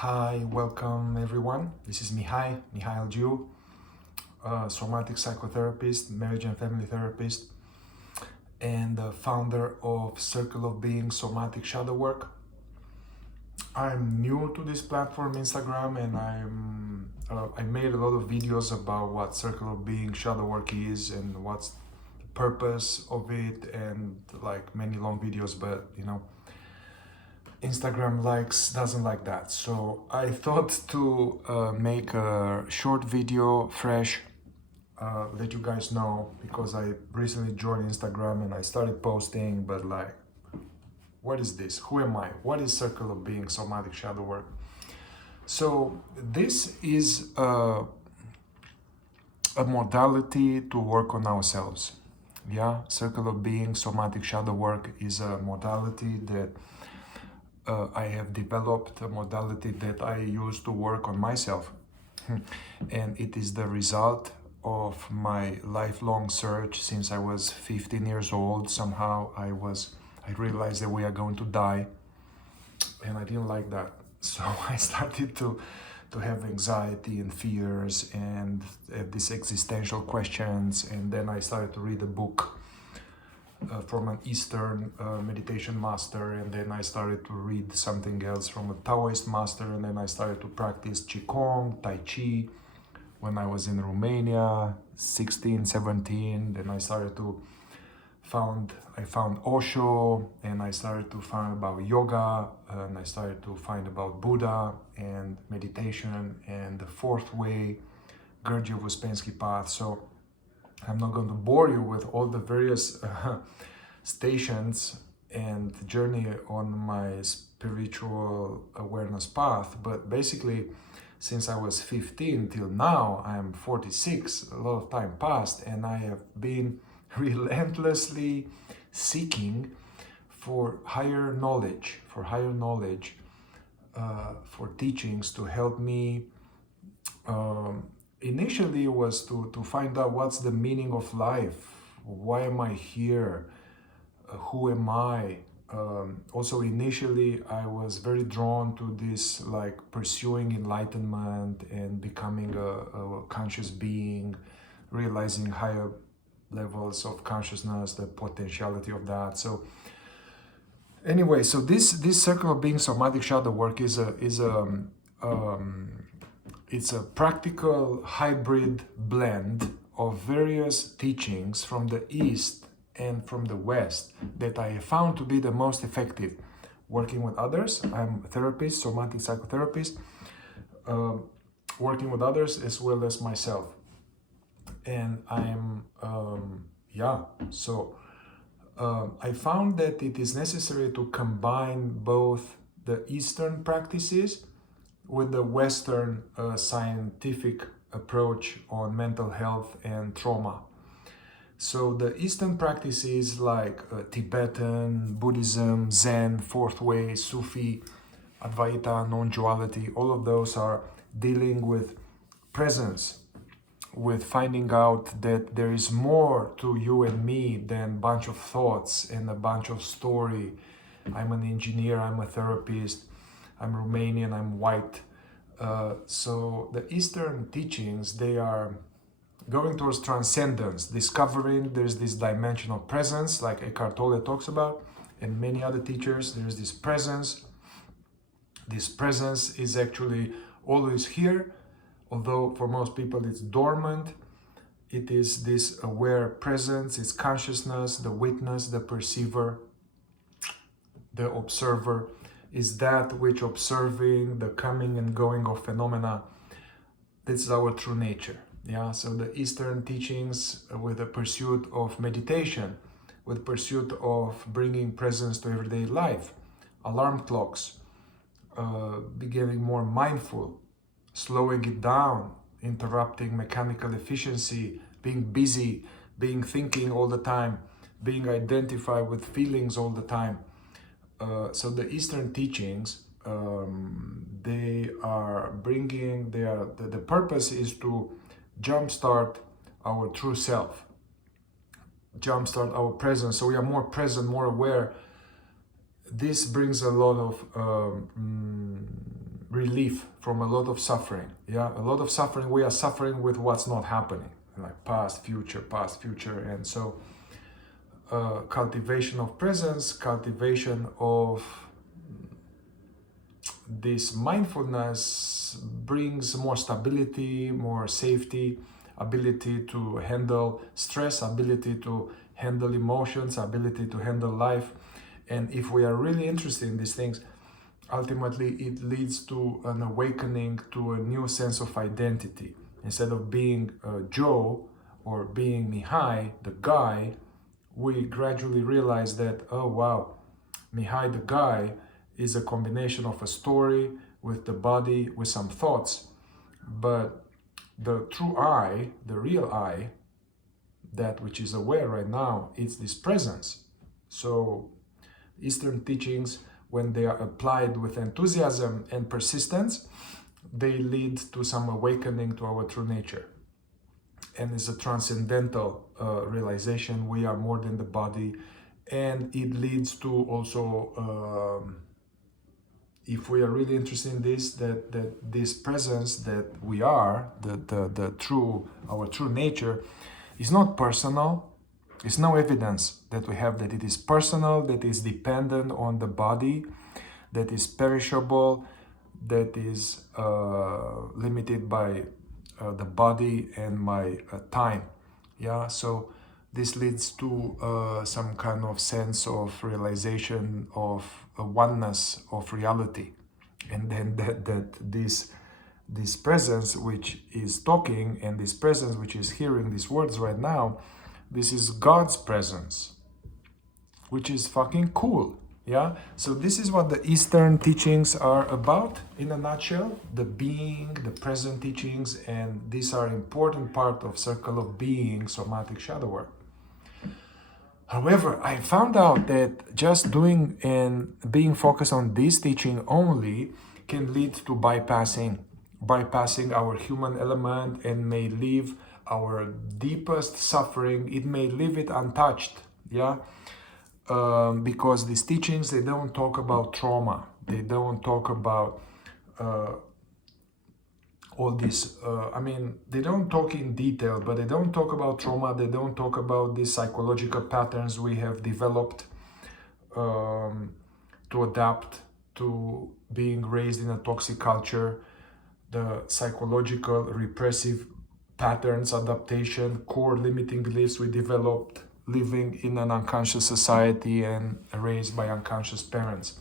Hi, welcome everyone. This is Mihai Algiu, somatic psychotherapist, marriage and family therapist, and the founder of Circle of Being Somatic Shadow Work. I'm new to this platform, Instagram, and I made a lot of videos about what Circle of Being Shadow Work is and what's the purpose of it, and like many long videos, but Instagram doesn't like that. So I thought to make a short video, fresh, let you guys know, because I recently joined Instagram and I started posting, but like, what is this? Who am I? What is Circle of Being Somatic Shadow Work? So this is a modality to work on ourselves. Yeah, Circle of Being Somatic Shadow Work is a modality that I have developed, a modality that I use to work on myself. And it is the result of my lifelong search since I was 15 years old. Somehow I realized that we are going to die, and I didn't like that. So I started to have anxiety and fears and have these existential questions, and then I started to read a book from an Eastern meditation master, and then I started to read something else from a Taoist master, and then I started to practice Qigong, Tai Chi when I was in Romania, 16, 17. Then I found Osho, and I started to find about yoga, and I started to find about Buddha and meditation and the fourth way, Gurdjieff-Uspensky path. So I'm not going to bore you with all the various stations and journey on my spiritual awareness path, but basically since I was 15 till now, I'm 46, a lot of time passed, and I have been relentlessly seeking for higher knowledge, for teachings to help me. Initially it was to find out what's the meaning of life, why am I here, who am I. Also initially I was very drawn to this, like pursuing enlightenment and becoming a conscious being, realizing higher levels of consciousness, the potentiality of that. So anyway, so this Circle of Being Somatic Shadow Work it's a practical hybrid blend of various teachings from the East and from the West that I found to be the most effective. Working with others, I'm a therapist, somatic psychotherapist, working with others as well as myself. And I found that it is necessary to combine both the Eastern practices with the Western scientific approach on mental health and trauma. So the Eastern practices like Tibetan, Buddhism, Zen, Fourth Way, Sufi, Advaita, Non-Duality, all of those are dealing with presence, with finding out that there is more to you and me than a bunch of thoughts and a bunch of story. I'm an engineer, I'm a therapist, I'm Romanian, I'm white. So the Eastern teachings, they are going towards transcendence, discovering there's this dimension of presence, like Eckhart Tolle talks about, and many other teachers. There's this presence. This presence is actually always here, although for most people it's dormant. It is this aware presence, it's consciousness, the witness, the perceiver, the observer, is that which observing the coming and going of phenomena. This is our true nature. Yeah, so the Eastern teachings with the pursuit of meditation, with pursuit of bringing presence to everyday life, alarm clocks, becoming more mindful, slowing it down, interrupting mechanical efficiency, being busy, being thinking all the time, being identified with feelings all the time. So the Eastern teachings, the purpose is to jumpstart our true self, jumpstart our presence, so we are more present, more aware. This brings a lot of relief from a lot of suffering. Yeah, a lot of suffering. We are suffering with what's not happening, like past, future, and so cultivation of presence, cultivation of this mindfulness brings more stability, more safety, ability to handle stress, ability to handle emotions, ability to handle life. And if we are really interested in these things, ultimately it leads to an awakening to a new sense of identity. Instead of being Joe or being Mihai, the guy, we gradually realize that, oh wow, Mihai the guy is a combination of a story with the body, with some thoughts. But the true I, the real I, that which is aware right now, it's this presence. So Eastern teachings, when they are applied with enthusiasm and persistence, they lead to some awakening to our true nature. And it's a transcendental realization. We are more than the body. And it leads to also, if we are really interested in this, that this presence that we are, the true, our true nature, is not personal. It's no evidence that we have that it is personal, that is dependent on the body, that is perishable, that is limited by the body and my time. Yeah, so this leads to some kind of sense of realization of a oneness of reality, and then that this presence which is talking and this presence which is hearing these words right now, this is God's presence, which is fucking cool. Yeah, so this is what the Eastern teachings are about in a nutshell, the being, the present teachings, and these are important part of circle of being, somatic shadow work. However, I found out that just doing and being focused on this teaching only can lead to bypassing our human element and may leave our deepest suffering. It may leave it untouched, yeah, because these teachings, they don't talk about trauma. They don't talk about all this, I mean, they don't talk in detail, but they don't talk about trauma. They don't talk about these psychological patterns we have developed to adapt to being raised in a toxic culture, the psychological repressive patterns, adaptation, core limiting beliefs we developed living in an unconscious society and raised by unconscious parents.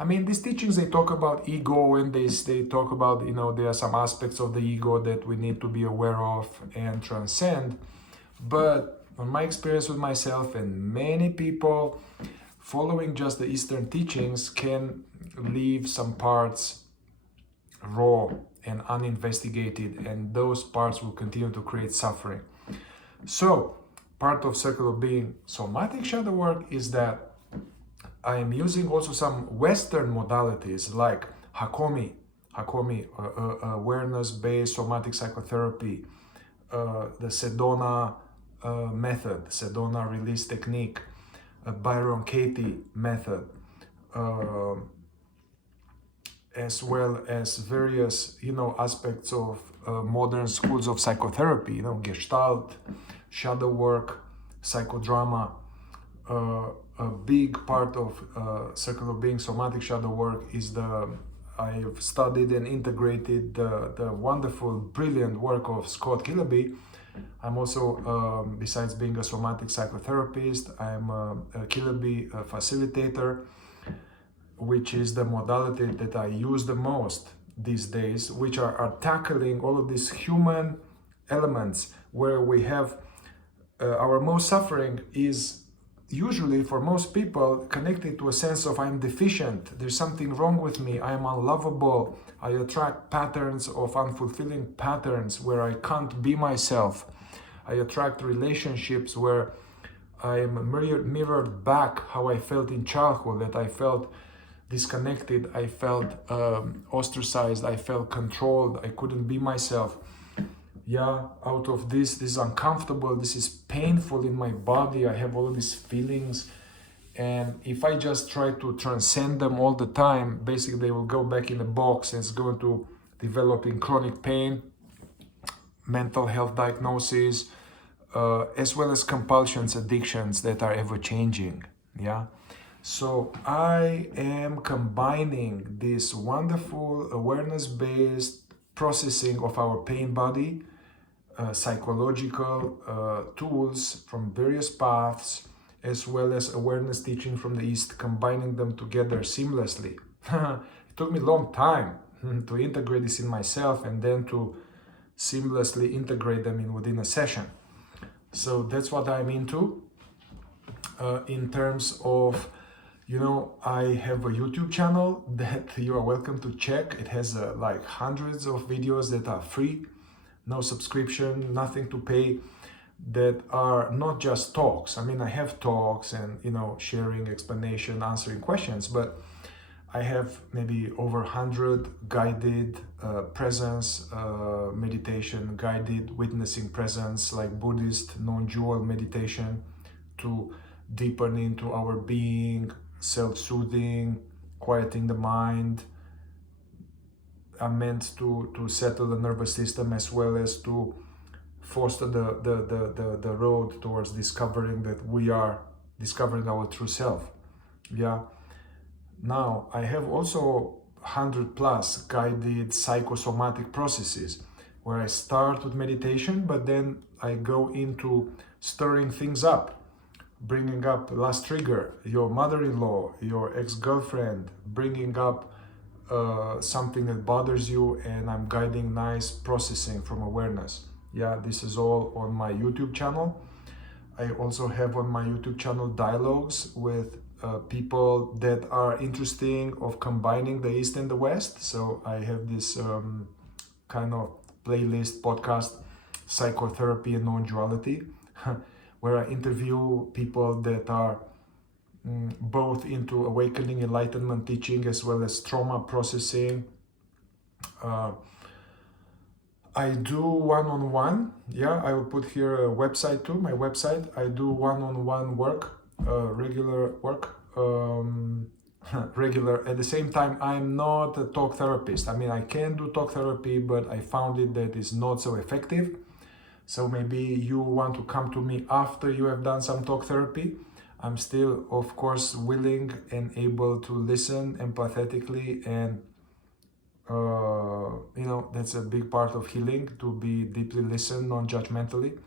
I mean, these teachings, they talk about ego, and they talk about, you know, there are some aspects of the ego that we need to be aware of and transcend. But on my experience with myself and many people, following just the Eastern teachings can leave some parts raw and uninvestigated, and those parts will continue to create suffering. So, part of Circle of Being somatic shadow work is that I am using also some Western modalities like Hakomi, awareness-based somatic psychotherapy, the Sedona method, Sedona release technique, Byron Katie method, as well as various, you know, aspects of modern schools of psychotherapy, you know, Gestalt, shadow work, psychodrama. A big part of Circle of Being somatic shadow work is I've studied and integrated the wonderful, brilliant work of Scott Killaby. I'm also, besides being a somatic psychotherapist, I'm a Killaby facilitator, which is the modality that I use the most these days, which are tackling all of these human elements where we have our most suffering is usually for most people connected to a sense of I'm deficient, there's something wrong with me, I am unlovable, I attract patterns of unfulfilling patterns where I can't be myself. I attract relationships where I am mirrored back how I felt in childhood, that I felt disconnected, I felt ostracized, I felt controlled, I couldn't be myself. Yeah, out of this is uncomfortable, this is painful in my body, I have all of these feelings, And if I just try to transcend them all the time, basically they will go back in the box and it's going to develop in chronic pain, mental health diagnosis, as well as compulsions, addictions that are ever changing. Yeah. So I am combining this wonderful awareness-based processing of our pain body, psychological tools from various paths, as well as awareness teaching from the East, combining them together seamlessly. It took me a long time to integrate this in myself and then to seamlessly integrate them in within a session. So that's what I'm into. In terms of, I have a YouTube channel that you are welcome to check. It has like hundreds of videos that are free, no subscription, nothing to pay, that are not just talks. I mean, I have talks and, sharing, explanation, answering questions, but I have maybe over 100 guided presence meditation, guided witnessing presence, like Buddhist non-dual meditation to deepen into our being, self-soothing, quieting the mind, are meant to settle the nervous system as well as to foster the road towards discovering that we are discovering our true self. Yeah. Now, I have also 100 plus guided psychosomatic processes where I start with meditation, but then I go into stirring things up, bringing up last trigger, your mother-in-law, your ex-girlfriend, bringing up something that bothers you, and I'm guiding nice processing from awareness. Yeah, this is all on my YouTube channel. I also have on my YouTube channel dialogues with people that are interesting of combining the East and the West. So I have this kind of playlist podcast, Psychotherapy and Non-Duality, where I interview people that are both into awakening, enlightenment teaching, as well as trauma processing. I do one-on-one. Yeah, I will put here a website too, my website. I do one-on-one work, regular work, regular. At the same time, I'm not a talk therapist. I mean, I can do talk therapy, but I found it that is not so effective. So maybe you want to come to me after you have done some talk therapy. I'm still, of course, willing and able to listen empathetically, and that's a big part of healing, to be deeply listened, non-judgmentally.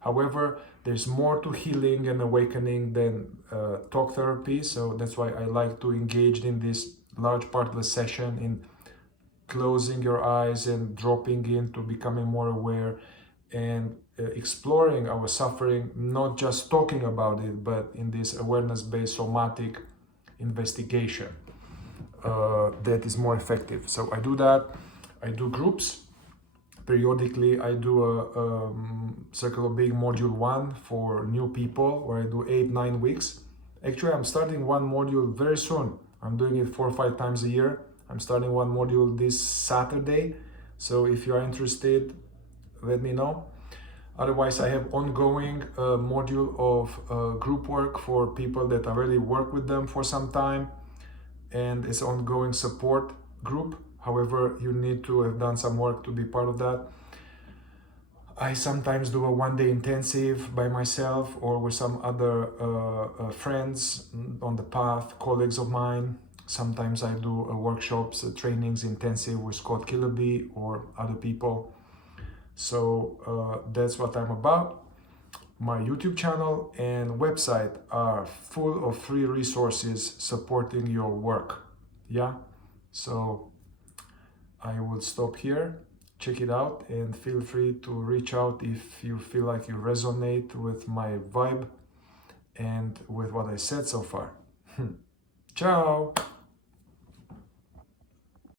However, there's more to healing and awakening than talk therapy, so that's why I like to engage in this large part of the session in closing your eyes and dropping into becoming more aware and exploring our suffering, not just talking about it, but in this awareness-based somatic investigation that is more effective. So I do that. I do groups. Periodically, I do a Circle of Being Module 1 for new people, where I do 8-9 weeks. Actually, I'm starting one module very soon. I'm doing it 4 or 5 times a year. I'm starting one module this Saturday. So if you are interested, let me know. Otherwise, I have ongoing module of group work for people that already work with them for some time, and it's ongoing support group. However, you need to have done some work to be part of that. I sometimes do a one-day intensive by myself or with some other friends on the path, colleagues of mine. Sometimes I do workshops, trainings, intensive with Scott Killaby or other people. So that's what I'm about. My YouTube channel and website are full of free resources supporting your work. Yeah, so I will stop here. Check it out and feel free to reach out if you feel like you resonate with my vibe and with what I said so far. Ciao!